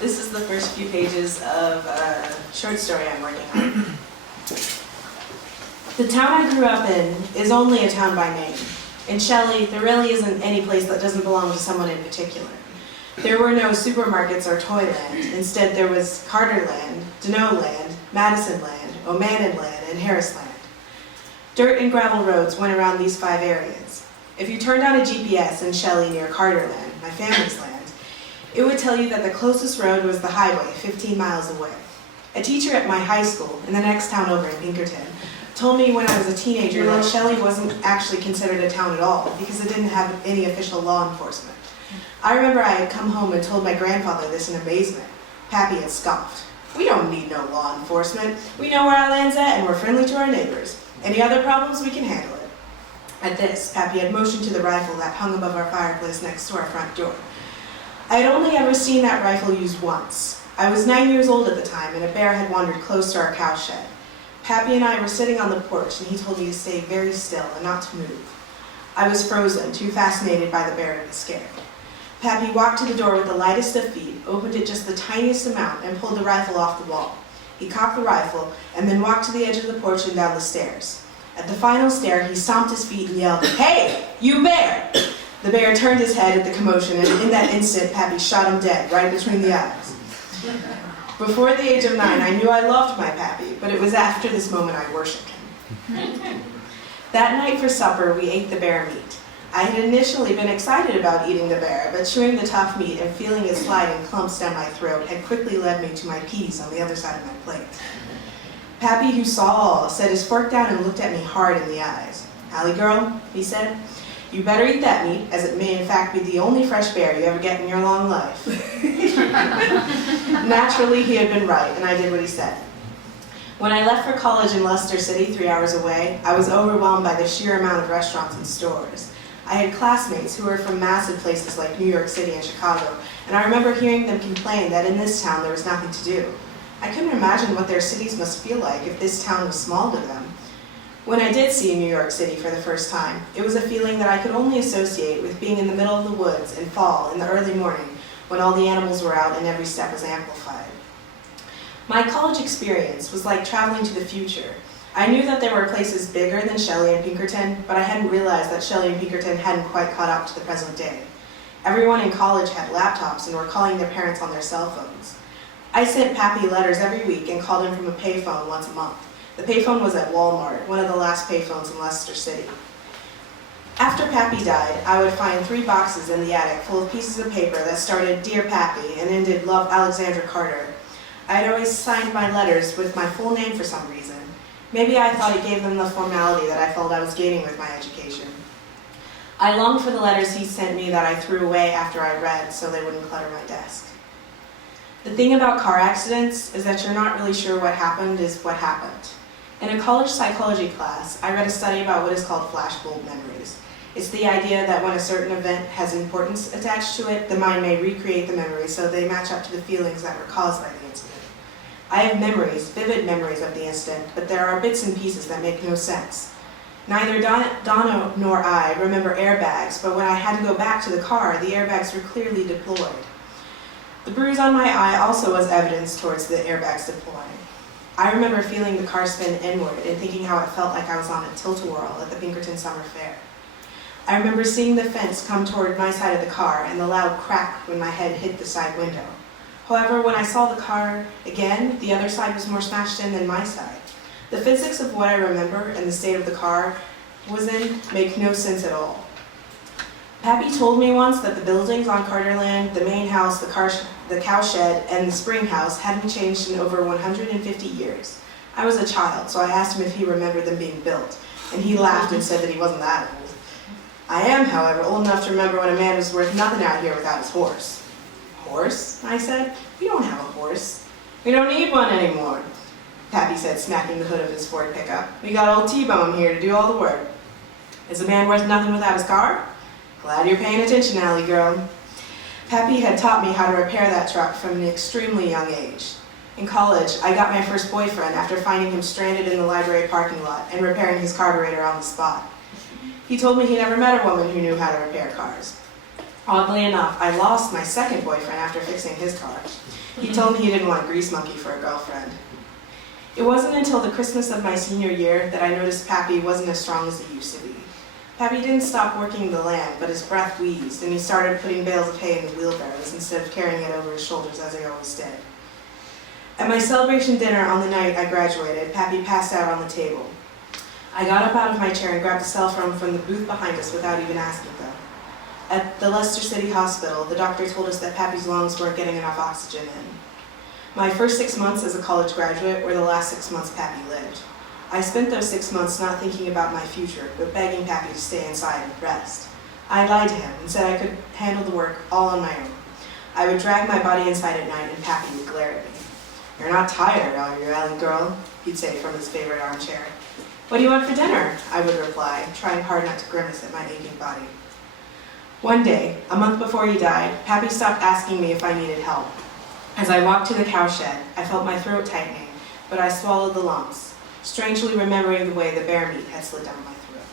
This is the first few pages of a short story I'm working on. The town I grew up in is only a town by name. In Shelley, there really isn't any place that doesn't belong to someone in particular. There were no supermarkets or Toyland. Instead, there was Carterland, Deneauland, Madison Land, O'Manon Land, and Harris Land. Dirt and gravel roads went around these 5 areas. If you turned on a GPS in Shelley near Carterland, my family's land, it would tell you that the closest road was the highway 15 miles away. A teacher at my high school, in the next town over in Pinkerton, told me when I was a teenager that Shelley wasn't actually considered a town at all because it didn't have any official law enforcement. I remember I had come home and told my grandfather this in amazement. Pappy had scoffed. "We don't need no law enforcement. We know where our land's at and we're friendly to our neighbors. Any other problems, we can handle it." At this, Pappy had motioned to the rifle that hung above our fireplace next to our front door. I had only ever seen that rifle used once. I was 9 years old at the time and a bear had wandered close to our cow shed. Pappy and I were sitting on the porch and he told me to stay very still and not to move. I was frozen, too fascinated by the bear to be scared. Pappy walked to the door with the lightest of feet, opened it just the tiniest amount, and pulled the rifle off the wall. He cocked the rifle and then walked to the edge of the porch and down the stairs. At the final stair, he stomped his feet and yelled, "Hey, you bear!" The bear turned his head at the commotion, and in that instant, Pappy shot him dead, right between the eyes. Before the age of 9, I knew I loved my Pappy, but it was after this moment I worshipped him. That night for supper, we ate the bear meat. I had initially been excited about eating the bear, but chewing the tough meat and feeling it slide in clumps down my throat had quickly led me to my peas on the other side of my plate. Pappy, who saw all, set his fork down and looked at me hard in the eyes. "Allie girl," he said, "you better eat that meat, as it may in fact be the only fresh bear you ever get in your long life." Naturally, he had been right, and I did what he said. When I left for college in Leicester City, 3 hours away, I was overwhelmed by the sheer amount of restaurants and stores. I had classmates who were from massive places like New York City and Chicago, and I remember hearing them complain that in this town there was nothing to do. I couldn't imagine what their cities must feel like if this town was small to them. When I did see New York City for the first time, it was a feeling that I could only associate with being in the middle of the woods in fall in the early morning when all the animals were out and every step was amplified. My college experience was like traveling to the future. I knew that there were places bigger than Shelley and Pinkerton, but I hadn't realized that Shelley and Pinkerton hadn't quite caught up to the present day. Everyone in college had laptops and were calling their parents on their cell phones. I sent Pappy letters every week and called him from a payphone once a month. The payphone was at Walmart, one of the last payphones in Leicester City. After Pappy died, I would find 3 boxes in the attic full of pieces of paper that started "Dear Pappy" and ended "Love, Alexandra Carter." I had always signed my letters with my full name for some reason. Maybe I thought it gave them the formality that I felt I was gaining with my education. I longed for the letters he sent me that I threw away after I read so they wouldn't clutter my desk. The thing about car accidents is that you're not really sure what happened is what happened. In a college psychology class, I read a study about what is called flashbulb memories. It's the idea that when a certain event has importance attached to it, the mind may recreate the memory so they match up to the feelings that were caused by the incident. I have memories, vivid memories of the incident, but there are bits and pieces that make no sense. Neither Donna nor I remember airbags, but when I had to go back to the car, the airbags were clearly deployed. The bruise on my eye also was evidence towards the airbags deploying. I remember feeling the car spin inward and thinking how it felt like I was on a tilt-a-whirl at the Pinkerton Summer Fair. I remember seeing the fence come toward my side of the car and the loud crack when my head hit the side window. However, when I saw the car again, the other side was more smashed in than my side. The physics of what I remember and the state of the car was in make no sense at all. Pappy told me once that the buildings on Carterland, the main house, the cow shed, and the spring house hadn't changed in over 150 years. I was a child, so I asked him if he remembered them being built, and he laughed and said that he wasn't that old. I am, however, old enough to remember when a man was worth nothing out here without his horse. "Horse?" I said. "We don't have a horse." "We don't need one anymore," Pappy said, smacking the hood of his Ford pickup. "We got old T-Bone here to do all the work." "Is a man worth nothing without his car?" "Glad you're paying attention, Allie girl." Pappy had taught me how to repair that truck from an extremely young age. In college, I got my first boyfriend after finding him stranded in the library parking lot and repairing his carburetor on the spot. He told me he never met a woman who knew how to repair cars. Oddly enough, I lost my second boyfriend after fixing his car. He told me he didn't want a grease monkey for a girlfriend. It wasn't until the Christmas of my senior year that I noticed Pappy wasn't as strong as he used to be. Pappy didn't stop working the land, but his breath wheezed, and he started putting bales of hay in the wheelbarrows instead of carrying it over his shoulders as he always did. At my celebration dinner on the night I graduated, Pappy passed out on the table. I got up out of my chair and grabbed a cell phone from the booth behind us without even asking them. At the Leicester City Hospital, the doctor told us that Pappy's lungs weren't getting enough oxygen in. My first 6 months as a college graduate were the last 6 months Pappy lived. I spent those 6 months not thinking about my future, but begging Pappy to stay inside and rest. I lied to him and said I could handle the work all on my own. I would drag my body inside at night and Pappy would glare at me. "You're not tired, are you, Ellie girl?" he'd say from his favorite armchair. "What do you want for dinner?" I would reply, trying hard not to grimace at my aching body. One day, a month before he died, Pappy stopped asking me if I needed help. As I walked to the cowshed, I felt my throat tightening, but I swallowed the lumps, strangely remembering the way the bear meat had slid down my throat.